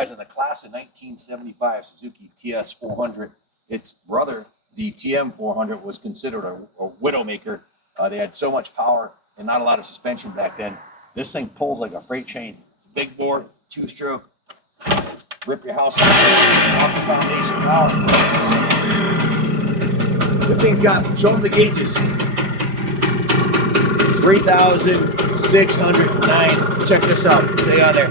Guys, in the class of 1975 Suzuki TS400, its brother, the TM400, was considered a widowmaker. They had so much power and not a lot of suspension back then. This thing pulls like a freight train. It's a big bore, two-stroke. Rip your house off the foundation out. This thing's got, show them the gauges. 3,609. Check this out. Stay on there.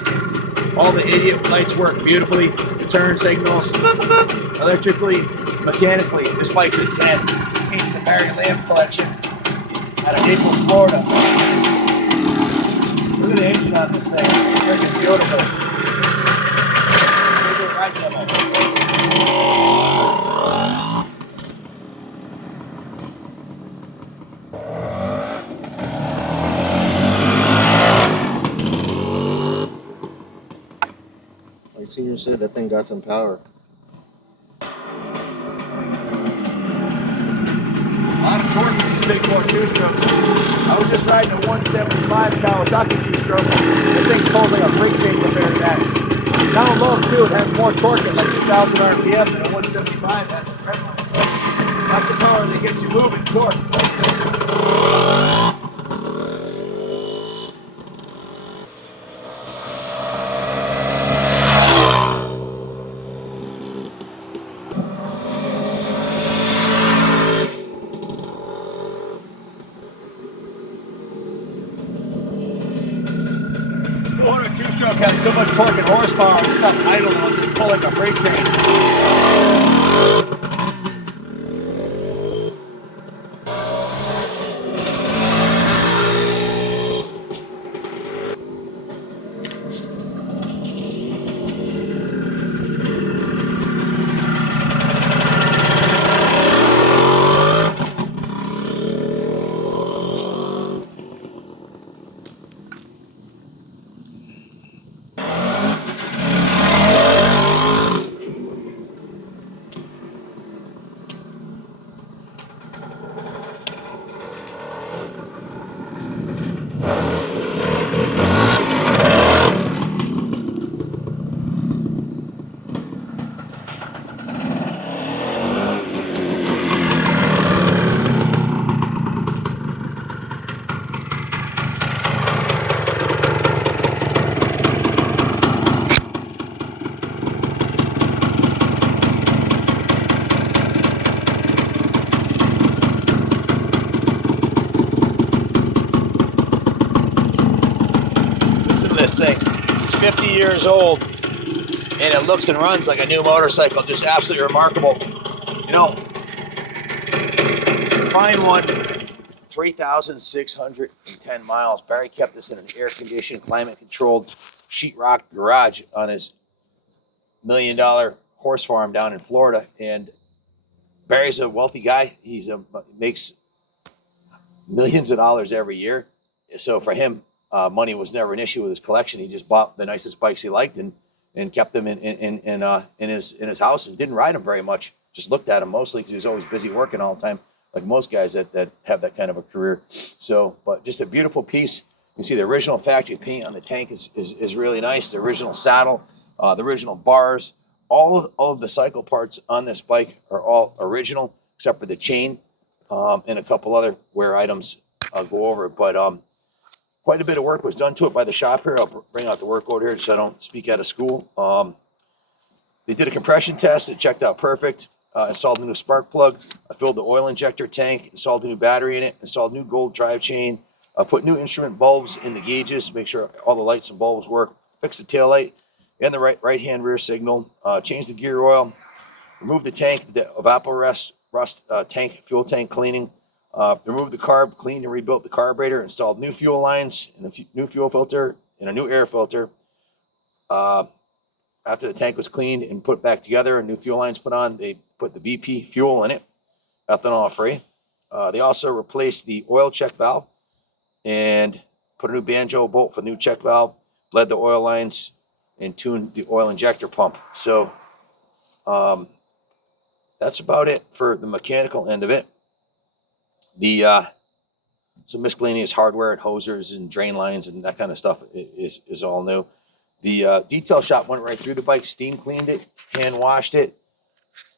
All the idiot lights work beautifully. The turn signals, electrically, mechanically. This bike's a 10. This came from the Barry Lamb collection out of Naples, Florida. Look at the engine on this thing. It's freaking beautiful. Look at the ride demo. Like Senior said, that thing got some power. A lot of torque in these big bore two-strokes. I was just riding a 175 Kawasaki two-stroke. This thing pulls like a freight train compared to that. Down low too, it has more torque at like 2,000 RPM than a 175 has. That's the power that gets you moving, torque. Two-stroke has so much torque and horsepower, it's not idle, it'll just pull like a freight train. This thing. This is 50 years old and it looks and runs like a new motorcycle. Just absolutely remarkable. You know, find one, 3,610 miles. Barry kept this in an air-conditioned, climate-controlled sheetrock garage on his $1 million horse farm down in Florida. And Barry's a wealthy guy. Makes millions of dollars every year. So for him, money was never an issue with his collection. He just bought the nicest bikes he liked and kept them in his house and didn't ride them very much. Just looked at them mostly because he was always busy working all the time, like most guys that have that kind of a career. So, but just a beautiful piece. You can see the original factory paint on the tank is really nice. The original saddle, the original bars, all of the cycle parts on this bike are all original except for the chain and a couple other wear items. I'll go over it, but quite a bit of work was done to it by the shop here. I'll bring out the work order here so I don't speak out of school. They did a compression test. It checked out perfect. Installed a new spark plug. I filled the oil injector tank. Installed a new battery in it. Installed new gold drive chain. Put new instrument bulbs in the gauges. Make sure all the lights and bulbs work. Fixed the tail light and the right-hand rear signal. Changed the gear oil. Removed the tank of Evapo rust tank, fuel tank cleaning. Removed the carb, cleaned and rebuilt the carburetor, installed new fuel lines and a new fuel filter and a new air filter. After the tank was cleaned and put back together and new fuel lines put on, they put the VP fuel in it, ethanol free. They also replaced the oil check valve and put a new banjo bolt for the new check valve, bled the oil lines, and tuned the oil injector pump. So that's about it for the mechanical end of it. Some miscellaneous hardware and hosers and drain lines and that kind of stuff is all new. The detail shop went right through the bike, steam cleaned it, hand washed it.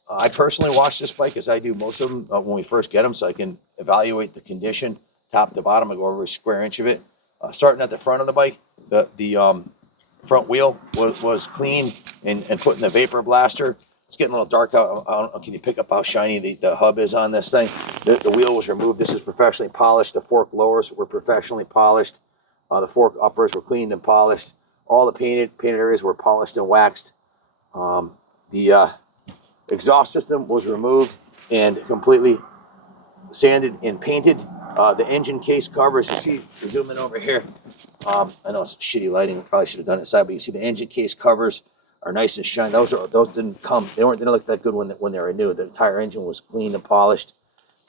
I personally wash this bike as I do most of them when we first get them, so I can evaluate the condition top to bottom. I go over a square inch of it. Starting at the front of the bike, the front wheel was cleaned and put in the vapor blaster. It's getting a little dark out. I don't know, can you pick up how shiny the hub is on this thing? The wheel was removed. This is professionally polished. The fork lowers were professionally polished. The fork uppers were cleaned and polished. All the painted areas were polished and waxed. The exhaust system was removed and completely sanded and painted. The engine case covers, you see, zoom in over here. I know it's shitty lighting, I probably should have done it inside, but you see the engine case covers are nice and shiny. Those didn't look that good when they were new. The entire engine was clean and polished.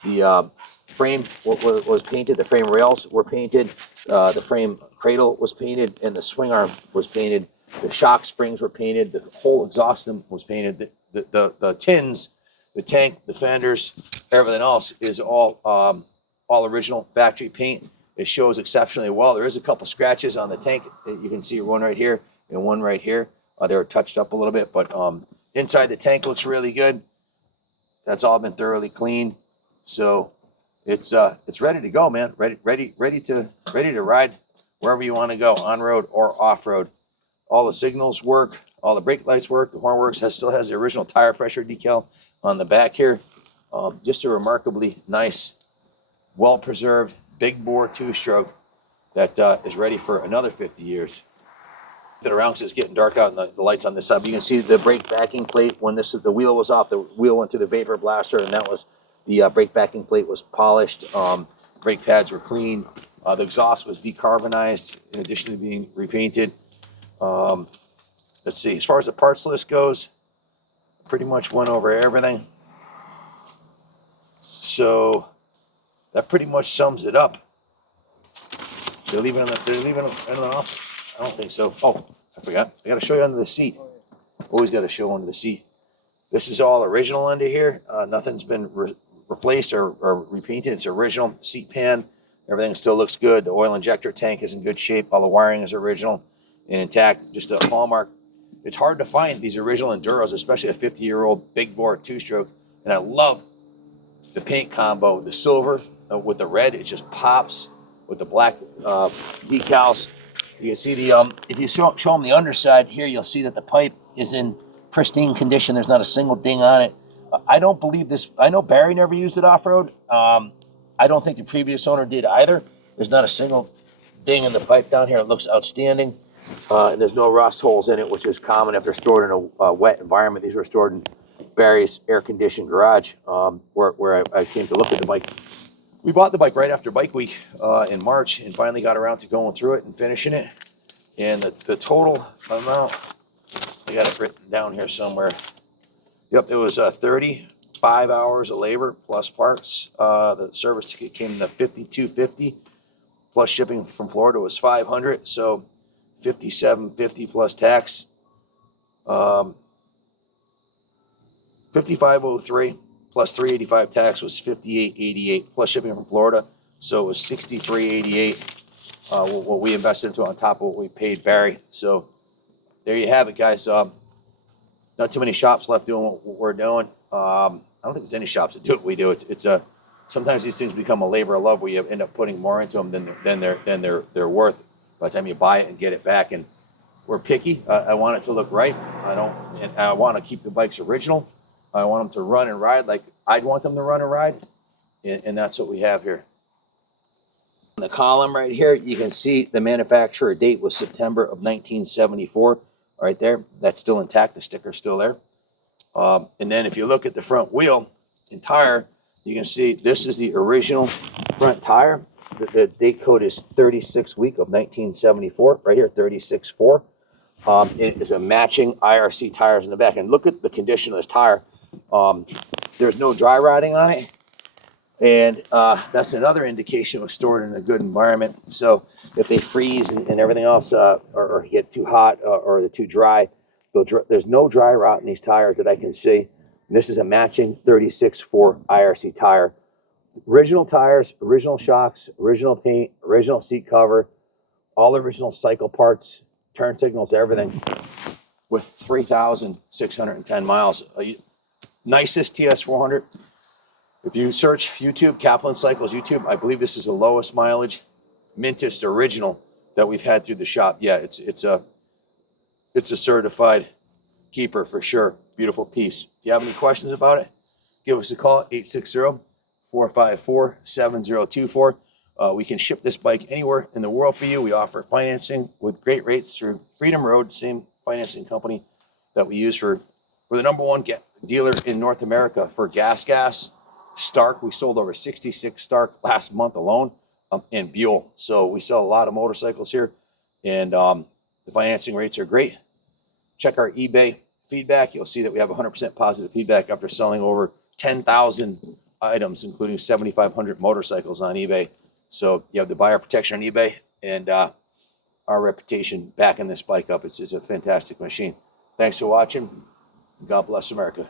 The frame was painted, the frame rails were painted, the frame cradle was painted, and the swing arm was painted. The shock springs were painted, the whole exhaust system was painted. The tins, the tank, the fenders, everything else is all original factory paint. It shows exceptionally well. There is a couple scratches on the tank. You can see one right here and one right here. They were touched up a little bit, but inside the tank looks really good. That's all been thoroughly cleaned. So it's ready to go, man. Ready to ride wherever you want to go, on road or off road. All the signals work, all the brake lights work, the horn works. Still has the original tire pressure decal on the back here. Just a remarkably nice, well preserved, big bore two-stroke that is ready for another 50 years. Around, so it's getting dark out, and the lights on this side. You can see the brake backing plate when the wheel was off. The wheel went through the vapor blaster, and that was the brake backing plate was polished. Brake pads were clean. The exhaust was decarbonized in addition to being repainted. Let's see. As far as the parts list goes, pretty much went over everything. So that pretty much sums it up. They're leaving anything off? I don't think so. Oh, I forgot. I got to show you under the seat. Always got to show under the seat. This is all original under here. Nothing's been replaced or repainted. It's original. Seat pan, everything still looks good. The oil injector tank is in good shape. All the wiring is original and intact. Just a hallmark. It's hard to find these original Enduros, especially a 50-year-old big bore two-stroke. And I love the paint combo. The silver with the red, it just pops with the black decals. You can see the, if you show them the underside here, you'll see that the pipe is in pristine condition. There's not a single ding on it. I don't believe this. I know Barry never used it off-road. I don't think the previous owner did either. There's not a single ding in the pipe down here. It looks outstanding. And there's no rust holes in it, which is common if they're stored in a wet environment. These were stored in Barry's air-conditioned garage, where I came to look at the bike. We bought the bike right after Bike Week in March and finally got around to going through it and finishing it. And the total amount, I got it written down here somewhere. Yep, it was 35 hours of labor plus parts. The service ticket came to $52.50 plus shipping from Florida was $500, so $57.50 plus tax. $55.03 plus $385 tax was $58.88 plus shipping from Florida, so it was $63.88. What we invested into on top of what we paid Barry. So there you have it, guys. Not too many shops left doing what we're doing. I don't think there's any shops that do what we do. It's a sometimes these things become a labor of love where you end up putting more into them than they're worth by the time you buy it and get it back. And we're picky. I want it to look right. I want to keep the bikes original. I want them to run and ride like I'd want them to run and ride, and that's what we have here. In the column right here, you can see the manufacturer date was September of 1974. Right there, that's still intact. The sticker's still there. And then if you look at the front wheel and tire, you can see this is the original front tire. The date code is 36 week of 1974. Right here, 36.4. It is a matching IRC tires in the back. And look at the condition of this tire. There's no dry rotting on it. And that's another indication it was stored in a good environment. So if they freeze and everything else or get too hot or they're too dry, there's no dry rot in these tires that I can see. And this is a matching 36.4 IRC tire. Original tires, original shocks, original paint, original seat cover, all original cycle parts. turn signals, everything, with 3,610 miles. Nicest TS400. If you search YouTube, Kaplan Cycles YouTube, I believe this is the lowest mileage, mintest original that we've had through the shop. Yeah, it's a certified keeper for sure. Beautiful piece. If you have any questions about it, give us a call, 860-454-7024. We can ship this bike anywhere in the world for you. We offer financing with great rates through Freedom Road, same financing company that we use we're the #1 dealer in North America for gas. Stark, we sold over 66 Stark last month alone, and Buell. So we sell a lot of motorcycles here, and the financing rates are great. Check our eBay feedback. You'll see that we have 100% positive feedback after selling over 10,000 items, including 7,500 motorcycles on eBay. So you have the buyer protection on eBay and our reputation backing this bike up. It's a fantastic machine. Thanks for watching. God bless America.